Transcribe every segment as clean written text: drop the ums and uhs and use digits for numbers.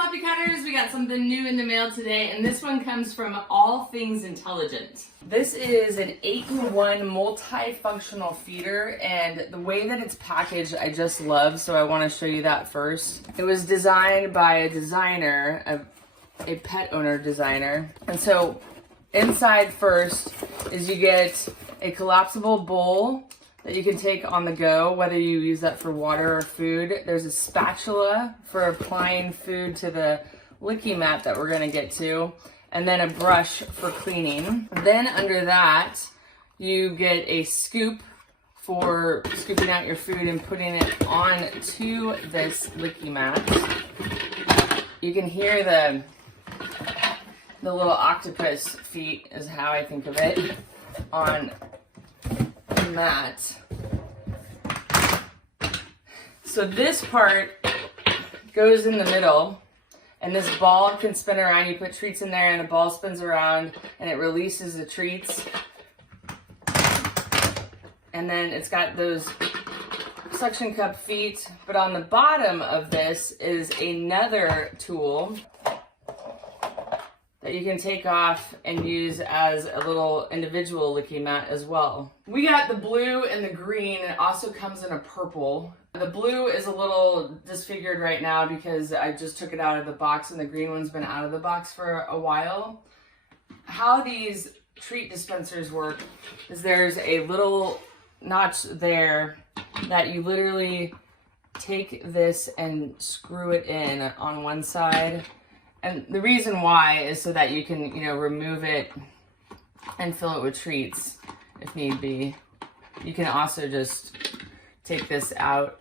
Floppy Cutters, we got something new in the mail today, and this one comes from All Things Intelligent. This is an 8-in-1 multifunctional feeder, and the way that it's packaged I just love, so I want to show you that first. It was designed by a designer, a pet owner designer, and so inside first is you get a collapsible bowl that you can take on the go, whether you use that for water or food. There's a spatula for applying food to the licky mat that we're gonna get to, and then a brush for cleaning. Then under that, you get a scoop for scooping out your food and putting it onto this licky mat. You can hear the little octopus feet, is how I think of it, on mat. So this part goes in the middle, and this ball can spin around. You put treats in there and the ball spins around and it releases the treats. And then it's got those suction cup feet, but on the bottom of this is another tool that you can take off and use as a little individual licky mat as well. We got the blue and the green, and it also comes in a purple. The blue is a little disfigured right now because I just took it out of the box, and the green one's been out of the box for a while. How these treat dispensers work is there's a little notch there that you literally take this and screw it in on one side. And the reason why is so that you can, remove it and fill it with treats if need be. You can also just take this out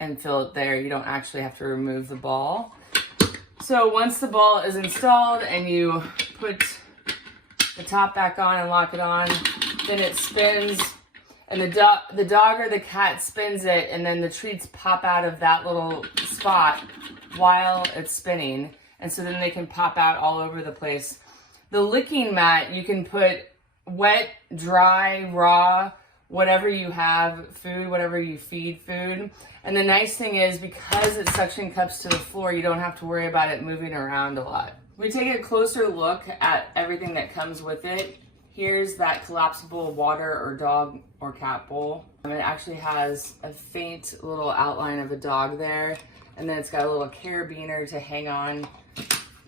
and fill it there. You don't actually have to remove the ball. So once the ball is installed and you put the top back on and lock it on, then it spins, and the dog or the cat spins it, and then the treats pop out of that little spot while it's spinning, and so then they can pop out all over the place. The licking mat, you can put wet, dry, raw, whatever you have, food, whatever you feed food. And the nice thing is, because it suction cups to the floor, you don't have to worry about it moving around a lot. We take a closer look at everything that comes with it. Here's that collapsible water or dog or cat bowl. It actually has a faint little outline of a dog there. And then it's got a little carabiner to hang on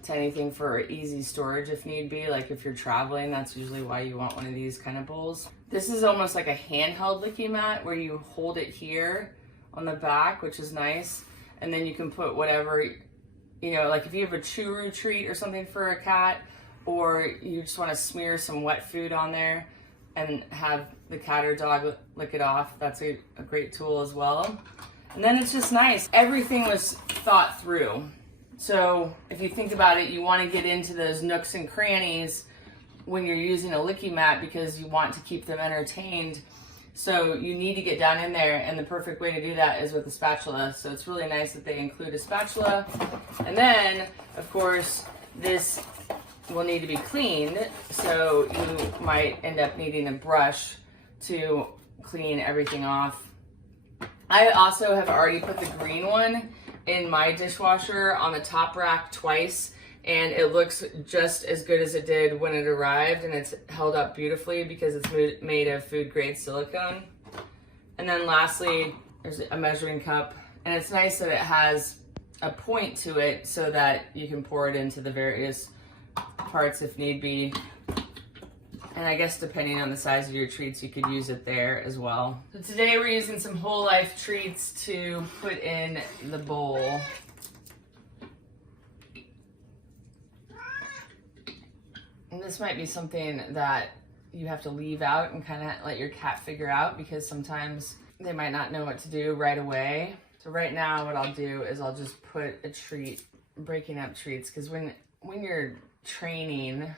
to anything for easy storage if need be. Like if you're traveling, that's usually why you want one of these kind of bowls. This is almost like a handheld licky mat where you hold it here on the back, which is nice. And then you can put whatever, like if you have a churu treat or something for a cat, or you just want to smear some wet food on there and have the cat or dog lick it off, that's a great tool as well. And then it's just nice. Everything was thought through. So if you think about it, you want to get into those nooks and crannies when you're using a licky mat because you want to keep them entertained. So you need to get down in there, and the perfect way to do that is with a spatula. So it's really nice that they include a spatula. And then, of course, this will need to be cleaned. So you might end up needing a brush to clean everything off. I also have already put the green one in my dishwasher on the top rack twice, and it looks just as good as it did when it arrived, and it's held up beautifully because it's made of food grade silicone. And then lastly, there's a measuring cup, and it's nice that it has a point to it so that you can pour it into the various parts if need be. And I guess depending on the size of your treats, you could use it there as well. So today we're using some whole life treats to put in the bowl. And this might be something that you have to leave out and kind of let your cat figure out, because sometimes they might not know what to do right away. So right now what I'll do is I'll just put a treat, breaking up treats, because when you're training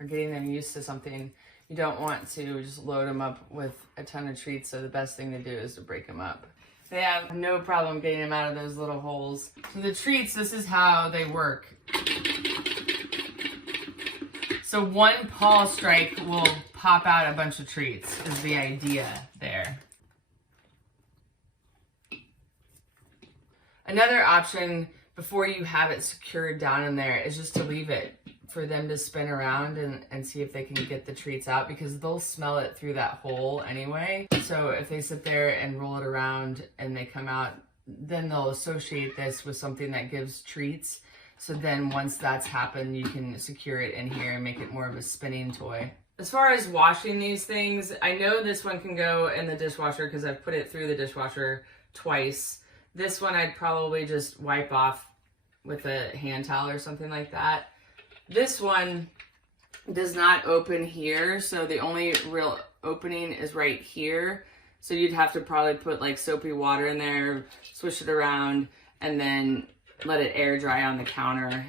or getting them used to something, you don't want to just load them up with a ton of treats, so the best thing to do is to break them up. They have no problem getting them out of those little holes. So the treats, this is how they work. So one paw strike will pop out a bunch of treats, is the idea there. Another option before you have it secured down in there is just to leave it for them to spin around and see if they can get the treats out, because they'll smell it through that hole anyway. So if they sit there and roll it around and they come out, then they'll associate this with something that gives treats. So then once that's happened, you can secure it in here and make it more of a spinning toy. As far as washing these things, I know this one can go in the dishwasher because I've put it through the dishwasher twice. This one I'd probably just wipe off with a hand towel or something like that. This one does not open here, so the only real opening is right here. So you'd have to probably put like soapy water in there, swish it around, and then let it air dry on the counter.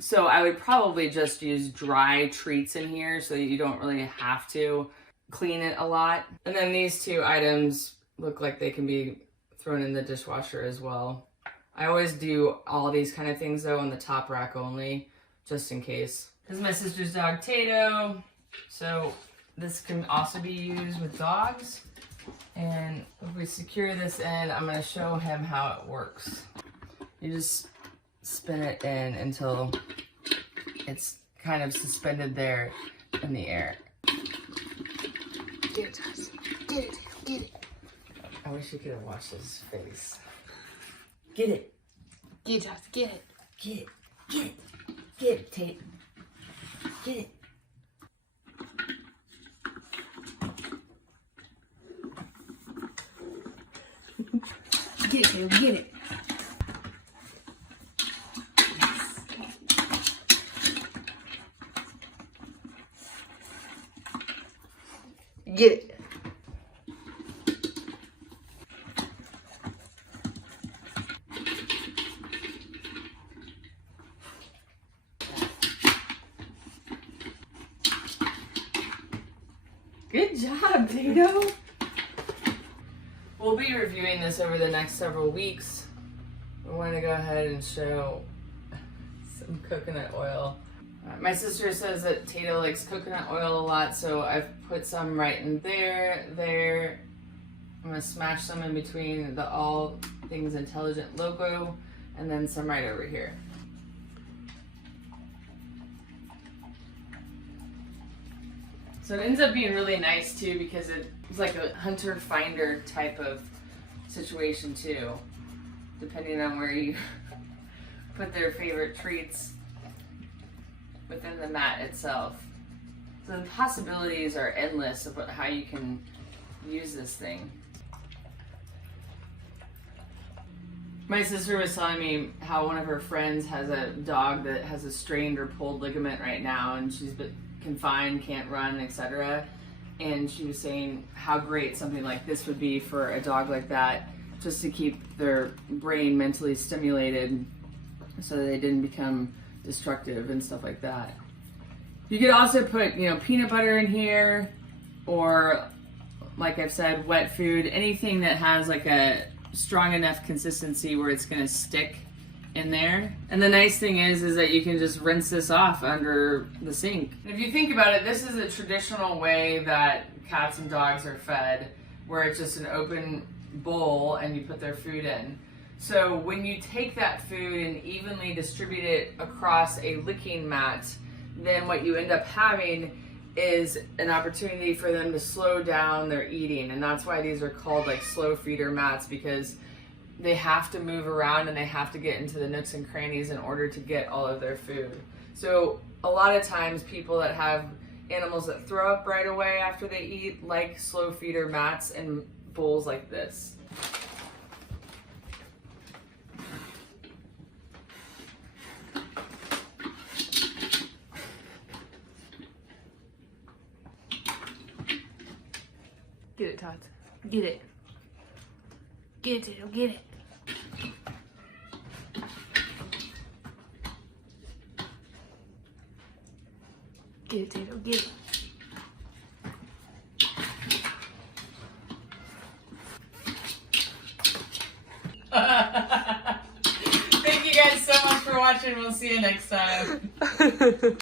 So I would probably just use dry treats in here so that you don't really have to clean it a lot. And then these two items look like they can be thrown in the dishwasher as well. I always do all these kind of things though on the top rack only, just in case. This is my sister's dog Tato, so this can also be used with dogs. And if we secure this in, I'm going to show him how it works. You just spin it in until it's kind of suspended there in the air. Get it, Taz. Get it. Get it. I wish you could have watched his face. Get it. Get it, Taz. Get it. Get it. Get it. Get it, Tate. Get it. Get it, Taylor. Get it. Get it. Good job, Tato. We'll be reviewing this over the next several weeks. We want to go ahead and show some coconut oil. My sister says that Tato likes coconut oil a lot, so I've put some right in there. I'm going to smash some in between the All Things Intelligent logo, and then some right over here. So it ends up being really nice too, because it's like a hunter-finder type of situation too, depending on where you put their favorite treats within the mat itself. So the possibilities are endless about how you can use this thing. My sister was telling me how one of her friends has a dog that has a strained or pulled ligament right now, and she's been confined, can't run, etc. And she was saying how great something like this would be for a dog like that, just to keep their brain mentally stimulated so that they didn't become destructive and stuff like that. You could also put, peanut butter in here, or like I've said, wet food, anything that has like a strong enough consistency where it's going to stick in there. And the nice thing is that you can just rinse this off under the sink. If you think about it, this is a traditional way that cats and dogs are fed, where it's just an open bowl and you put their food in. So when you take that food and evenly distribute it across a licking mat, then what you end up having is an opportunity for them to slow down their eating. And that's why these are called like slow feeder mats, because they have to move around and they have to get into the nooks and crannies in order to get all of their food. So a lot of times people that have animals that throw up right away after they eat like slow feeder mats and bowls like this. Get it, Todd. Get it. Get it, Tato. Get it. Get it, Tato. Get it. Thank you guys so much for watching. We'll see you next time.